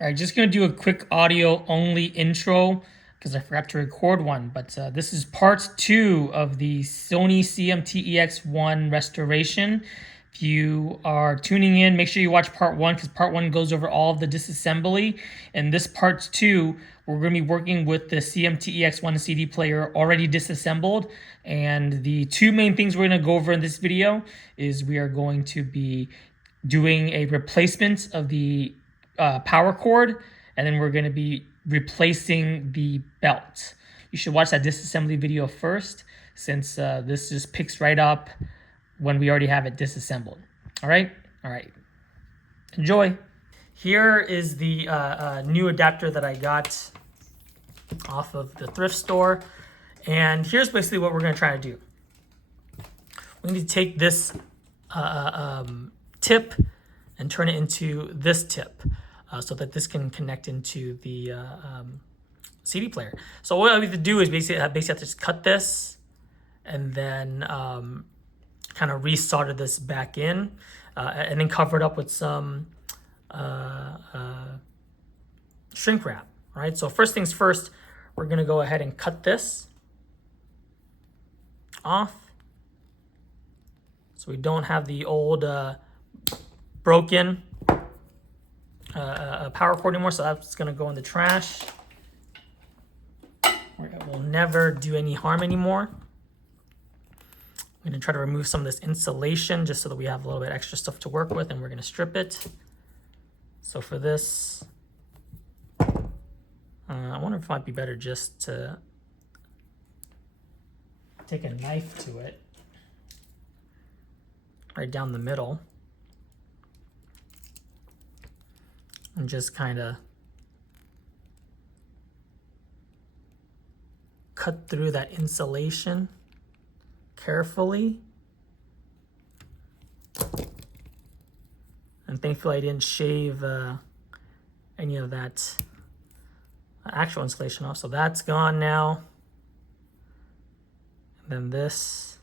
All right, just gonna do a quick audio only intro because I forgot to record one. But this is part 2 of the Sony CMT-EX1 restoration. If you are tuning in, make sure you watch part 1 because part 1 goes over all of the disassembly. And this part 2, we're going to be working with the CMT-EX1 CD player already disassembled. And the two main things we're going to go over in this video is we are going to be doing a replacement of the power cord, and then we're going to be replacing the belt. You should watch that disassembly video first, since this just picks right up when we already have it disassembled. All right, enjoy. Here is the new adapter that I got off of the thrift store, and here's basically what we're going to try to do. We need to take this tip and turn it into this tip so that this can connect into the CD player. So what we have to do is basically have to just cut this and then kind of resolder this back in and then cover it up with some shrink wrap. All right, so first things first, we're going to go ahead and cut this off so we don't have the old broken power cord anymore. So that's going to go in the trash. It will never do any harm anymore. I'm going to try to remove some of this insulation just so that we have a little bit extra stuff to work with, and we're going to strip it. So for this, I wonder if it might be better just to take a knife to it right down the middle and just kind of cut through that insulation carefully. And thankfully I didn't shave any of that actual insulation off, so that's gone now. And then this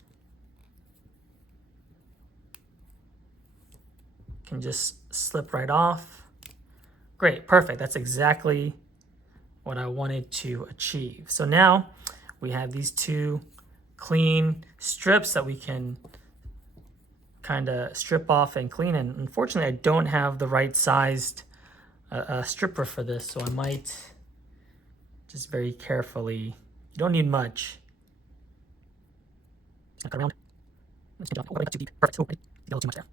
can just slip right off. Great, perfect. That's exactly what I wanted to achieve. So now we have these two clean strips that we can kind of strip off and clean. And unfortunately, I don't have the right sized stripper for this, so I might just very carefully, you don't need much. Just gonna cut around. Just gonna not too deep. Perfect. Oh, I did a little too much there.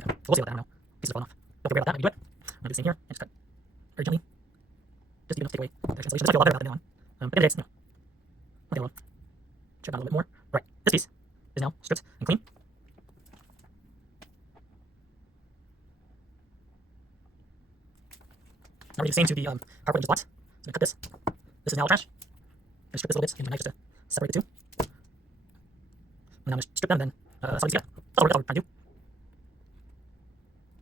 Okay, so we'll see about that. I don't know. Pieces are falling off. Don't worry about that. We can do it. I'm gonna do the same here and just cut very gently. Just enough to take away the insulation. This might feel a lot better than the other one. But anyway, it's, okay, well, check out a little bit more. Right, this piece is now stripped and clean. Now we're going to do the same to the power cord we just bought. So I'm going to cut this. This is now all trash. I'm going to strip this a little bit using my knife just to separate the two. And now I'm going to strip them and then solder these together. That's all we're trying to do.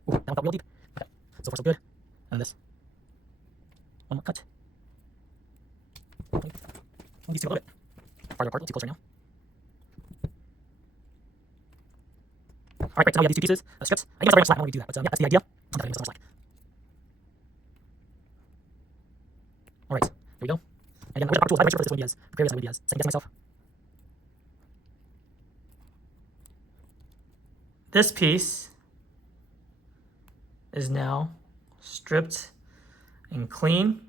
Ooh, that one felt real deep. Okay, so far so good. And this. One more cut. These two a little bit farther apart, a little too close right now. Alright, great, so now we have these two pieces of strips. I think it's very much slack when we do that, but yeah, that's the idea. I'm going to slack. Alright, here we go. And again, where's the power tools? I have to make sure for this one Diaz. Previous I would Diaz. Second guessing myself. This piece is now stripped and clean.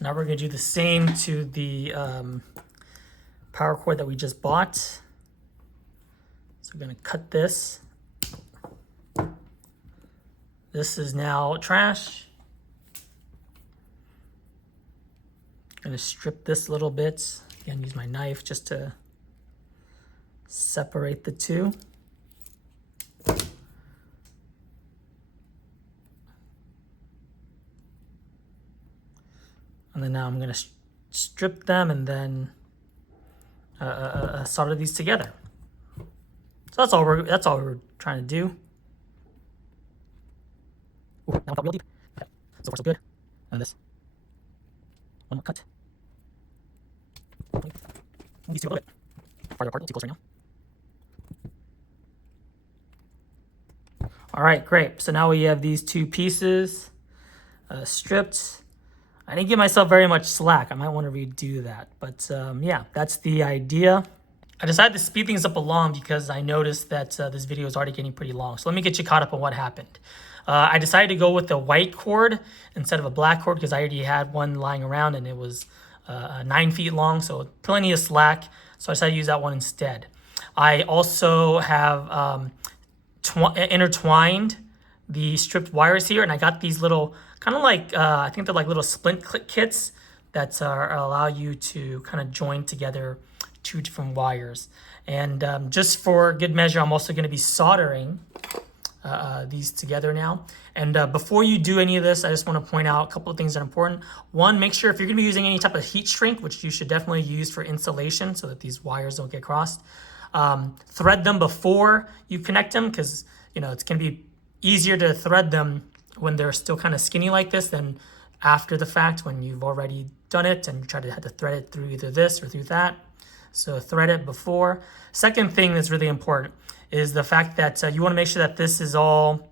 Now we're going to do the same to the power cord that we just bought. So we're going to cut this. This is now trash. I'm going to strip this a little bit. Again, use my knife just to separate the two. And then now I'm going to strip them and then solder these together. So that's all we're trying to do. Ooh, that one felt real deep. Okay, so far so good. And this. One more cut. These two a little bit farther apart, a little too close right now. All right, great. So now we have these two pieces stripped. I didn't give myself very much slack. I might want to redo that. But yeah, that's the idea. I decided to speed things up along because I noticed that this video is already getting pretty long. So let me get you caught up on what happened. I decided to go with the white cord instead of a black cord because I already had one lying around and it was 9 feet long, so plenty of slack. So I decided to use that one instead. I also have intertwined the stripped wires here, and I got these little kind of like I think they're like little splint kits that allow you to kind of join together two different wires. And just for good measure, I'm also going to be soldering these together now. And before you do any of this, I just want to point out a couple of things that are important. One, make sure if you're going to be using any type of heat shrink, which you should definitely use for insulation so that these wires don't get crossed, thread them before you connect them, because you know it's going to be easier to thread them when they're still kind of skinny like this than after the fact when you've already done it and you try to have to thread it through either this or through that. So thread it before. Second thing that's really important is the fact that you want to make sure that this is all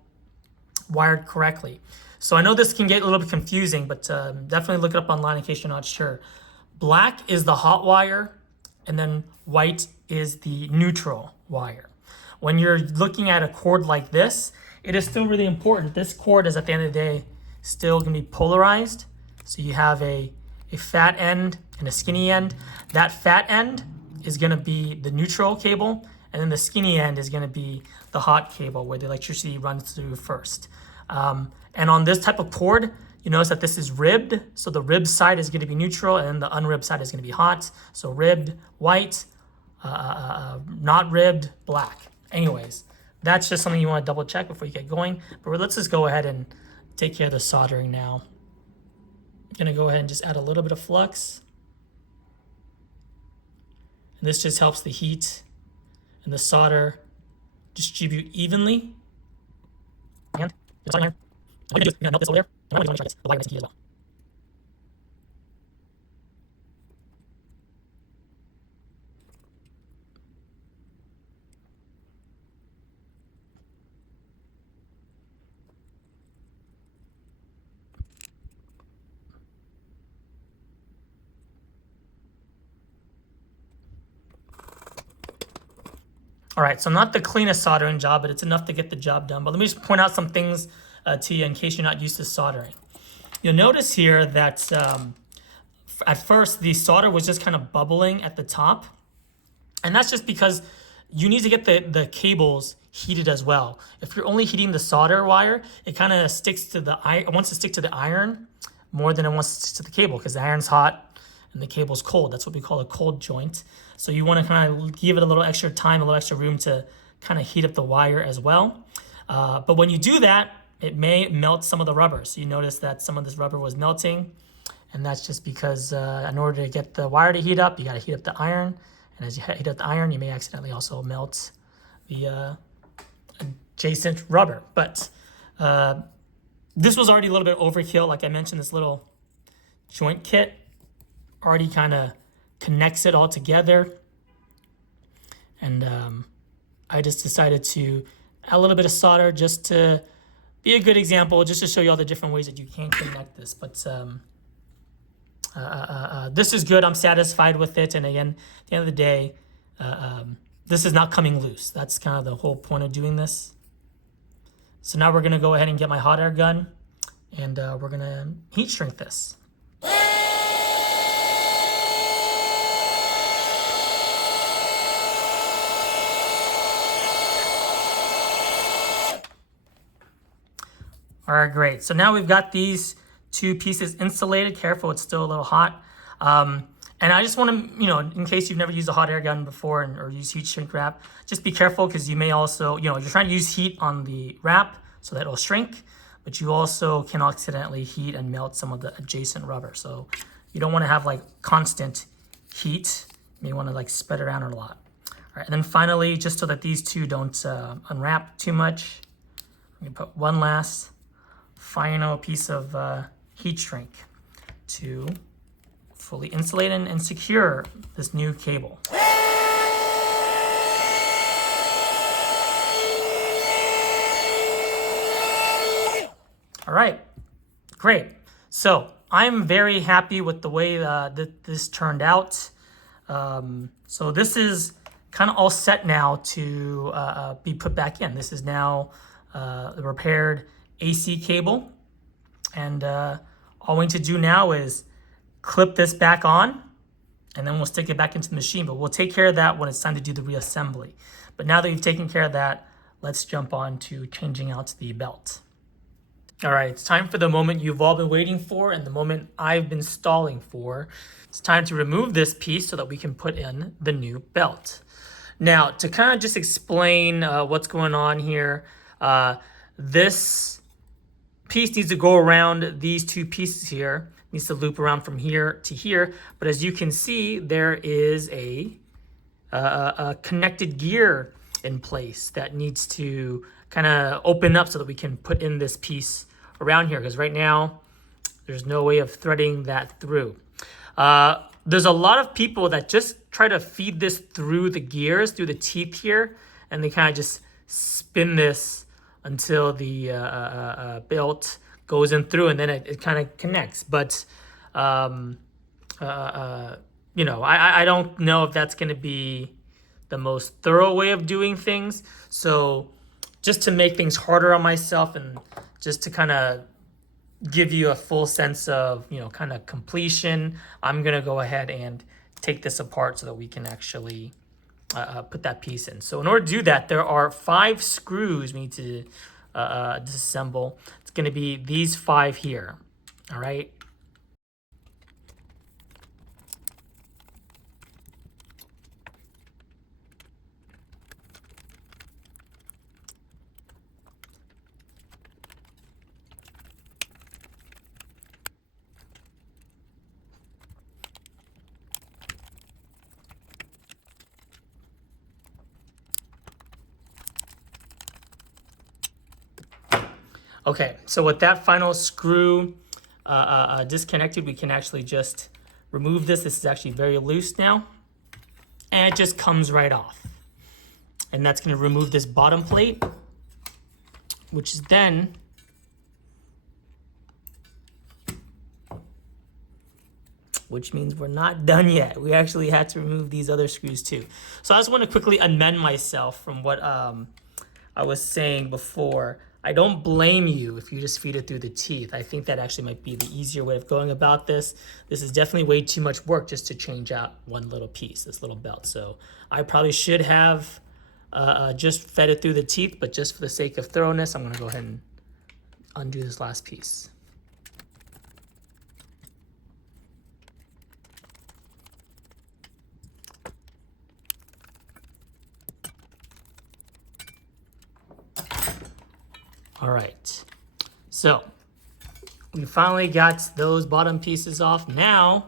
wired correctly. So I know this can get a little bit confusing, but definitely look it up online in case you're not sure. Black is the hot wire, and then white is the neutral wire. When you're looking at a cord like this, it is still really important. This cord is at the end of the day still going to be polarized. So you have a fat end and a skinny end. That fat end is going to be the neutral cable, and then the skinny end is going to be the hot cable where the electricity runs through first. And on this type of cord, you notice that this is ribbed. So the ribbed side is going to be neutral, and then the unribbed side is going to be hot. So ribbed, white, not ribbed, black. Anyways, that's just something you want to double check before you get going. But let's just go ahead and take care of the soldering now. I'm going to go ahead and just add a little bit of flux. And this just helps the heat and the solder distribute evenly. And just on here. What you're going to do is you're going to melt this over there. And what you're going to try this, the wire nice and heat as well. All right, so not the cleanest soldering job, but it's enough to get the job done. But let me just point out some things to you in case you're not used to soldering. You'll notice here that at first the solder was just kind of bubbling at the top. And that's just because you need to get the cables heated as well. If you're only heating the solder wire, it kind of sticks to the iron. It wants to stick to the iron more than it wants to stick to the cable because the iron's hot and the cable's cold. That's what we call a cold joint. So you want to kind of give it a little extra time, a little extra room to kind of heat up the wire as well. But when you do that, it may melt some of the rubber. So you notice that some of this rubber was melting, and that's just because in order to get the wire to heat up, you got to heat up the iron. And as you heat up the iron, you may accidentally also melt the adjacent rubber. But this was already a little bit overkill. Like I mentioned, this little joint kit already kind of connects it all together. And I just decided to add a little bit of solder just to be a good example, just to show you all the different ways that you can connect this. But this is good. I'm satisfied with it. And again, at the end of the day, this is not coming loose. That's kind of the whole point of doing this. So now we're going to go ahead and get my hot air gun, and we're going to heat shrink this. All right, great. So now we've got these two pieces insulated. Careful, it's still a little hot. And I just want to, in case you've never used a hot air gun before or used heat shrink wrap, just be careful because you may also, you're trying to use heat on the wrap so that it'll shrink, but you also can accidentally heat and melt some of the adjacent rubber. So you don't want to have like constant heat. You may want to like spread it around a lot. All right, and then finally, just so that these two don't unwrap too much, I'm gonna put one last final piece of heat shrink to fully insulate and secure this new cable. All right, great. So I'm very happy with the way that this turned out. So this is kind of all set now to be put back in. This is now the repaired AC cable. And all we need to do now is clip this back on, and then we'll stick it back into the machine. But we'll take care of that when it's time to do the reassembly. But now that you've taken care of that, let's jump on to changing out the belt. All right, it's time for the moment you've all been waiting for and the moment I've been stalling for. It's time to remove this piece so that we can put in the new belt. Now, to kind of just explain what's going on here, this piece needs to go around these two pieces here. It needs to loop around from here to here. But as you can see, there is a connected gear in place that needs to kind of open up so that we can put in this piece around here, because right now there's no way of threading that through. There's a lot of people that just try to feed this through the gears, through the teeth here, and they kind of just spin this until the belt goes in through, and then it kind of connects. But you know, I don't know if that's going to be the most thorough way of doing things. So just to make things harder on myself and just to kind of give you a full sense of, you know, kind of completion, I'm going to go ahead and take this apart so that we can actually put that piece in. So in order to do that, there are 5 screws we need to disassemble. It's going to be these 5 here. All right. Okay, so with that final screw disconnected, we can actually just remove this. This is actually very loose now, and it just comes right off. And that's going to remove this bottom plate, which is then which means we're not done yet. We actually had to remove these other screws too. So I just want to quickly amend myself from what I was saying before. I don't blame you if you just feed it through the teeth. I think that actually might be the easier way of going about this. This is definitely way too much work just to change out one little piece, this little belt. So I probably should have just fed it through the teeth, but just for the sake of thoroughness, I'm going to go ahead and undo this last piece. All right, so we finally got those bottom pieces off. Now,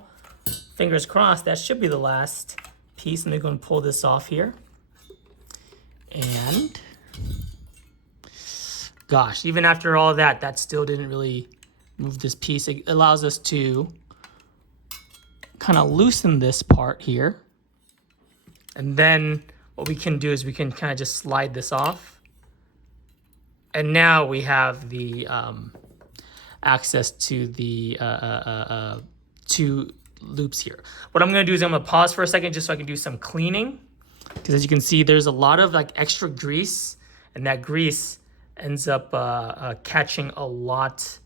fingers crossed, that should be the last piece. Let me go and pull this off here. And gosh, even after all that, that still didn't really move this piece. It allows us to kind of loosen this part here. And then what we can do is we can kind of just slide this off. And now we have the access to the 2 loops here. What I'm going to do is I'm going to pause for a second just so I can do some cleaning. Because as you can see, there's a lot of like extra grease, and that grease ends up catching a lot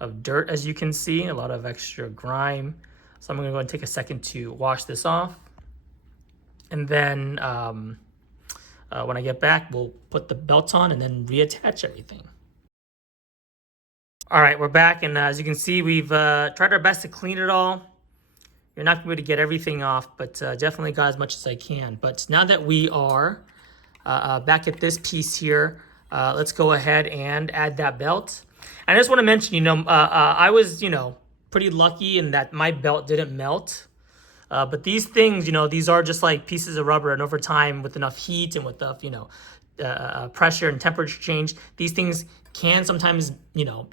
of dirt, as you can see, a lot of extra grime. So I'm going to go and take a second to wash this off. And then when I get back, we'll put the belt on and then reattach everything. All right, we're back, and as you can see, we've tried our best to clean it all. You're not going to be able to get everything off, but definitely got as much as I can. But now that we are back at this piece here, let's go ahead and add that belt. And I just want to mention, I was, pretty lucky in that my belt didn't melt. But these things, these are just like pieces of rubber, and over time, with enough heat and with enough, pressure and temperature change, these things can sometimes,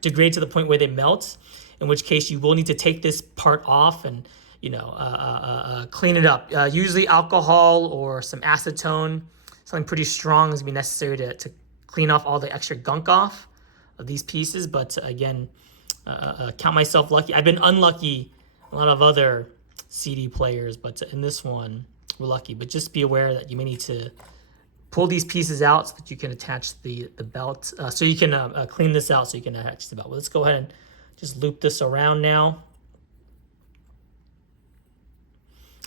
degrade to the point where they melt. In which case, you will need to take this part off and, clean it up. Usually, alcohol or some acetone, something pretty strong, is going to be necessary to clean off all the extra gunk off. of these pieces, but again, count myself lucky. I've been unlucky a lot of other CD players, but in this one, we're lucky. But just be aware that you may need to pull these pieces out so that you can attach the belt. So you can clean this out so you can attach the belt. Well, let's go ahead and just loop this around now.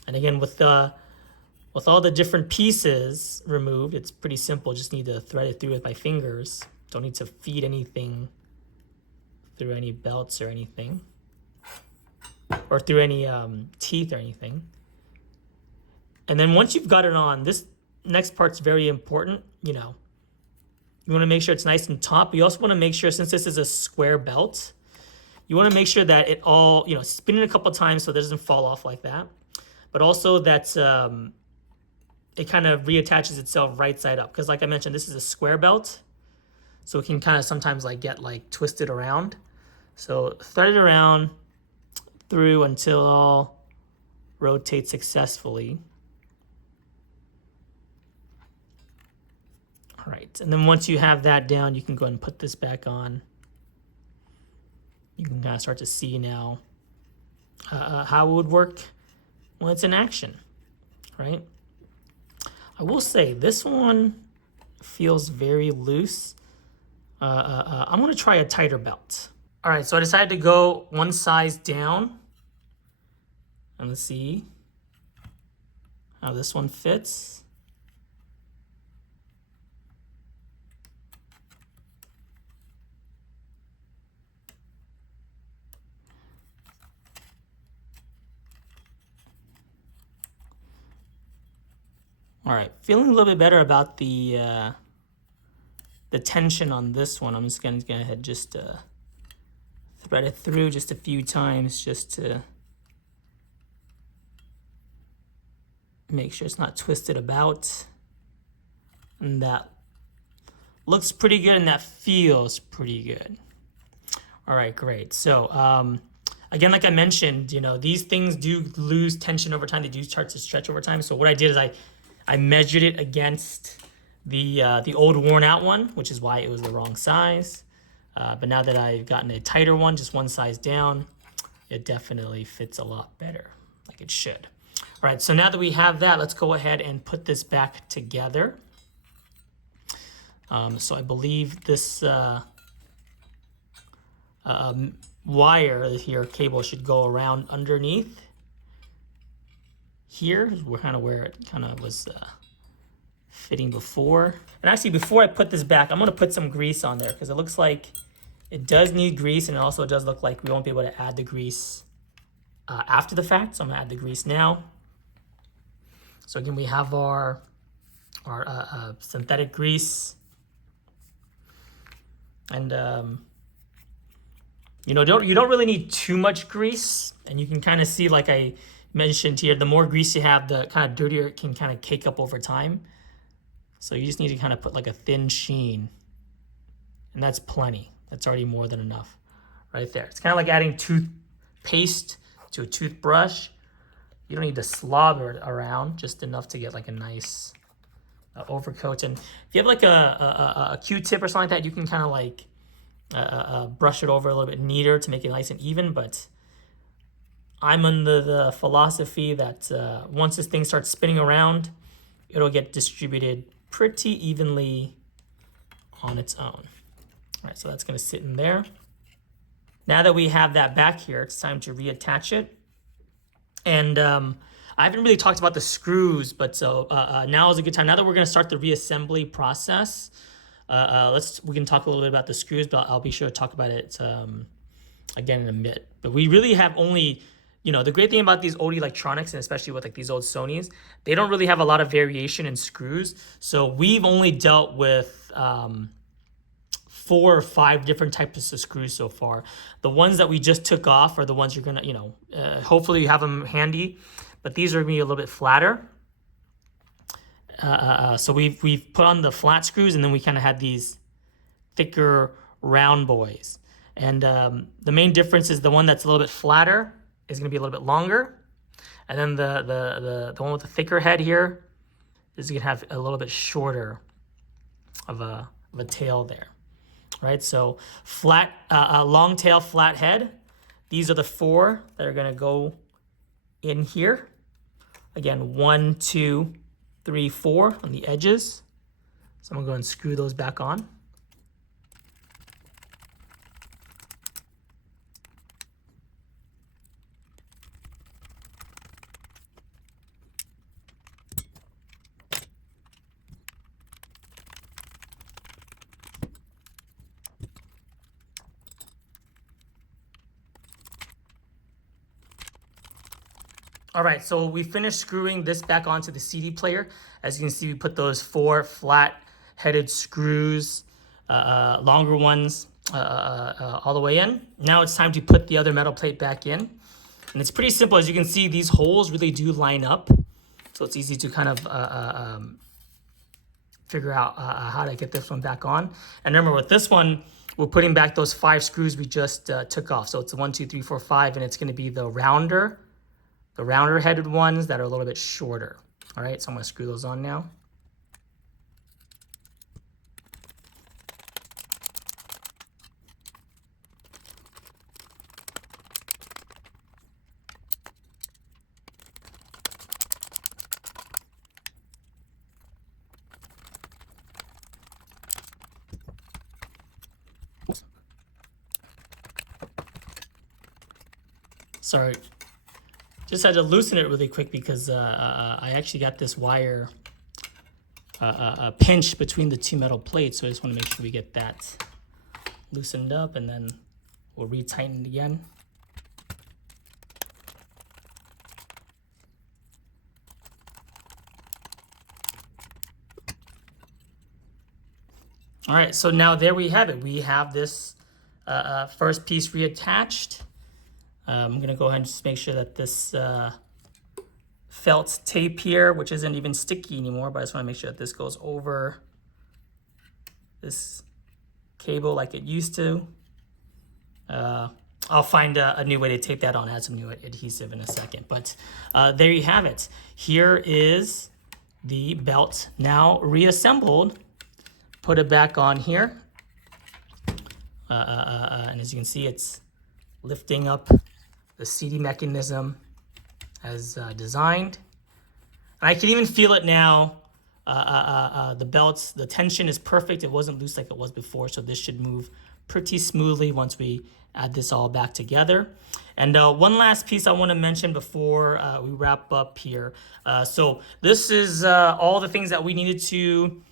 And again, with all the different pieces removed, it's pretty simple. Just need to thread it through with my fingers. Don't need to feed anything through any belts or anything, or through any teeth or anything. And then once you've got it on, this next part's very important. You know, you want to make sure it's nice and taut, but you also want to make sure, since this is a square belt, you want to make sure that it all, you know, spin it a couple times so it doesn't fall off like that, but also that it kind of reattaches itself right side up, because like I mentioned, this is a square belt, so it can kind of sometimes like get like twisted around. So thread it around through until it all rotates successfully. All right, and then once you have that down, you can go ahead and put this back on. You can kind of start to see now how it would work when it's in action, right? I will say this one feels very loose. I'm gonna try a tighter belt. All right, so I decided to go one size down, and let's see how this one fits. All right, feeling a little bit better about the tension on this one. I'm just gonna go ahead and just thread it through just a few times just to make sure it's not twisted about. And that looks pretty good, and that feels pretty good. All right, great. So again, like I mentioned, you know, these things do lose tension over time. They do start to stretch over time. So what I did is I measured it against the old worn out one, which is why it was the wrong size. But now that I've gotten a tighter one, just one size down, it definitely fits a lot better, like it should. All right, so now that we have that, let's go ahead and put this back together. So I believe this wire here, cable, should go around underneath. Here is kind of where it kind of was fitting before. And actually, before I put this back, I'm gonna put some grease on there because it looks like it does need grease, and it also does look like we won't be able to add the grease after the fact. So I'm gonna add the grease now. So again, we have our synthetic grease, and you know, you don't really need too much grease, and you can kind of see, like I mentioned here, the more grease you have, the kind of dirtier it can kind of cake up over time. So you just need to kind of put like a thin sheen, and that's plenty. That's already more than enough right there. It's kind of like adding toothpaste to a toothbrush. You don't need to slobber it around, just enough to get like a nice overcoat. And if you have like a Q-tip or something like that, you can kind of like brush it over a little bit neater to make it nice and even. But I'm under the philosophy that once this thing starts spinning around, it'll get distributed pretty evenly on its own. All right, so that's gonna sit in there. Now that we have that back here, it's time to reattach it. And I haven't really talked about the screws, but so now is a good time. Now that we're gonna start the reassembly process, we can talk a little bit about the screws, but I'll be sure to talk about it again in a bit. But we really have only, you know, the great thing about these old electronics, and especially with like these old Sonys, they don't really have a lot of variation in screws. So we've only dealt with 4 or 5 different types of screws so far. The ones that we just took off are the ones you're gonna, you know, hopefully you have them handy, but these are gonna be a little bit flatter. So we've put on the flat screws, and then we kind of had these thicker round boys. And the main difference is the one that's a little bit flatter is going to be a little bit longer, and then the one with the thicker head here is going to have a little bit shorter of a tail there. right? So flat, long tail, flat head. These are the 4 that are gonna go in here. Again, 1, 2, 3, 4 on the edges. So I'm gonna go and screw those back on. All right, so we finished screwing this back onto the CD player. As you can see, we put those 4 flat-headed screws, longer ones, all the way in. Now it's time to put the other metal plate back in. And it's pretty simple. As you can see, these holes really do line up. So it's easy to kind of figure out how to get this one back on. And remember, with this one, we're putting back those 5 screws we just took off. So it's 1, 2, 3, 4, 5, and it's going to be the rounder headed ones that are a little bit shorter. All right, so I'm going to screw those on now. Sorry. Just had to loosen it really quick because I actually got this wire pinched between the 2 metal plates. So I just want to make sure we get that loosened up, and then we'll retighten it again. All right, so now there we have it. We have this first piece reattached. I'm gonna go ahead and just make sure that this felt tape here, which isn't even sticky anymore, but I just wanna make sure that this goes over this cable like it used to. I'll find a new way to tape that on, add some new adhesive in a second. But there you have it. Here is the belt now reassembled. Put it back on here. And as you can see, it's lifting up the CD mechanism as designed. And I can even feel it now. The belts, the tension is perfect. It wasn't loose like it was before, so this should move pretty smoothly once we add this all back together. And one last piece I want to mention before we wrap up here. So this is all the things that we needed to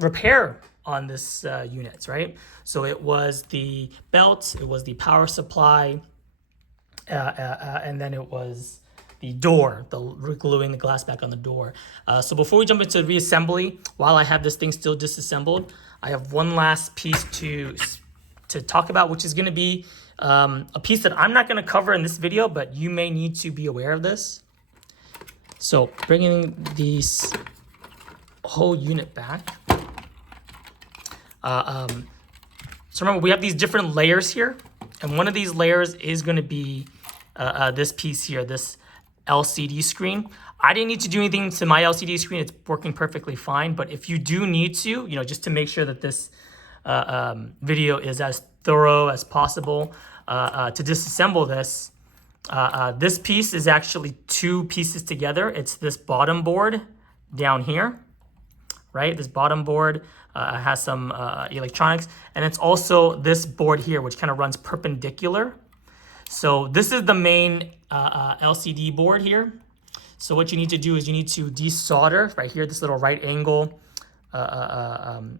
repair on this unit, right? So it was the belt, it was the power supply, and then it was the door, the gluing the glass back on the door. So before we jump into reassembly, while I have this thing still disassembled, I have one last piece to talk about, which is going to be a piece that I'm not going to cover in this video, but you may need to be aware of this. So bringing this whole unit back. So remember, we have these different layers here, and one of these layers is going to be this piece here, this LCD screen. I didn't need to do anything to my LCD screen. It's working perfectly fine. But if you do need to, just to make sure that this video is as thorough as possible, to disassemble this, this piece is actually 2 pieces together. It's this bottom board down here, right? This bottom board has some electronics, and it's also this board here, which kind of runs perpendicular. So this is the main LCD board here. So what you need to do is you need to desolder right here, this little right angle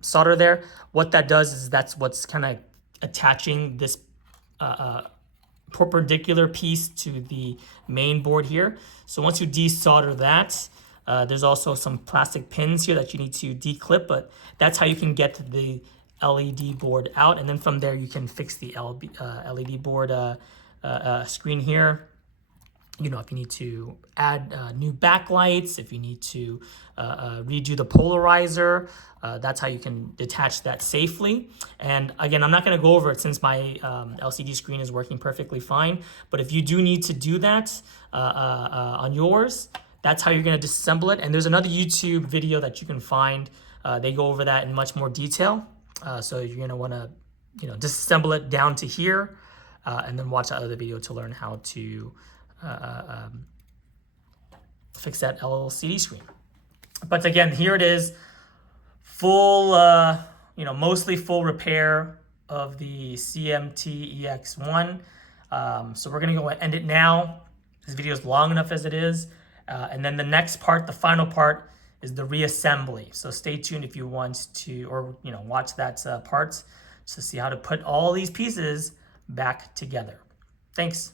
solder there. What that does is that's what's kind of attaching this perpendicular piece to the main board here. So once you desolder that, there's also some plastic pins here that you need to declip, but that's how you can get the LED board out. And then from there, you can fix the LED board screen here. If you need to add new backlights, if you need to redo the polarizer, that's how you can detach that safely. And again, I'm not going to go over it since my LCD screen is working perfectly fine. But if you do need to do that on yours, that's how you're going to disassemble it. And there's another YouTube video that you can find. They go over that in much more detail. So you're going to want to, disassemble it down to here, and then watch that other video to learn how to fix that LCD screen. But again, here it is, full, mostly full repair of the CMT-EX1. So we're going to go and end it now. This video is long enough as it is. And then the next part, the final part, is the reassembly. So stay tuned if you want to, or watch that parts to see how to put all these pieces back together. Thanks.